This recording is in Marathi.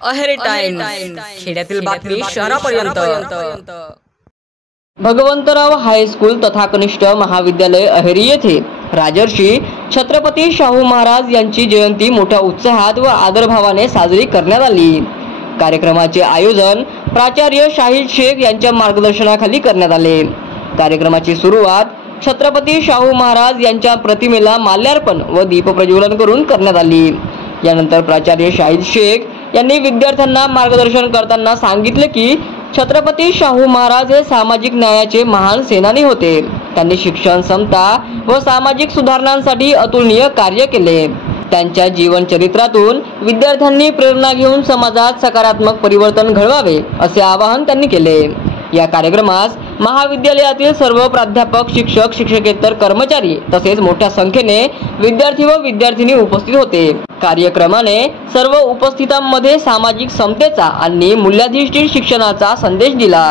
अहेरी टाइम्स, खेड्यातील बातमी शहरापर्यंत। भगवंतराव हायस्कूल तथा कनिष्ठ महाविद्यालय अहेरी येथे राजर्षी छत्रपती शाहू महाराज यांची जयंती मोठ्या उत्साहात व आदरभावाने साजरी करण्यात आली। कार्यक्रमाचे आयोजन प्राचार्य शाहिद शेख यांच्या मार्गदर्शनाखाली करण्यात आले। कार्यक्रमाची सुरुवात छत्रपती शाहू महाराज यांच्या प्रतिमेला माल्यार्पण व दीपप्रज्वलन करून करण्यात आली। यानंतर प्राचार्य शाहिद शेख यांनी विद्यार्थ्यांना मार्गदर्शन करताना सांगितले की छत्रपती शाहू महाराज हे सामाजिक न्यायाचे महान सेनानी होते। त्यांनी शिक्षण, समता व सामाजिक सुधारणांसाठी अतुलनीय कार्य केले। त्यांच्या जीवन चरित्रातून विद्यार्थ्यांनी प्रेरणा घेऊन समाजात सकारात्मक परिवर्तन घडवावे असे आवाहन त्यांनी केले। या कार्यक्रमास महाविद्यालयातील सर्व प्राध्यापक, शिक्षक, शिक्षकेतर कर्मचारी तसेच मोठ्या संख्येने विद्यार्थी व विद्यार्थिनी उपस्थित होते। कार्यक्रमाने सर्व उपस्थितांमध्ये सामाजिक समतेचा आणि मूल्याधिष्ठित शिक्षणाचा संदेश दिला।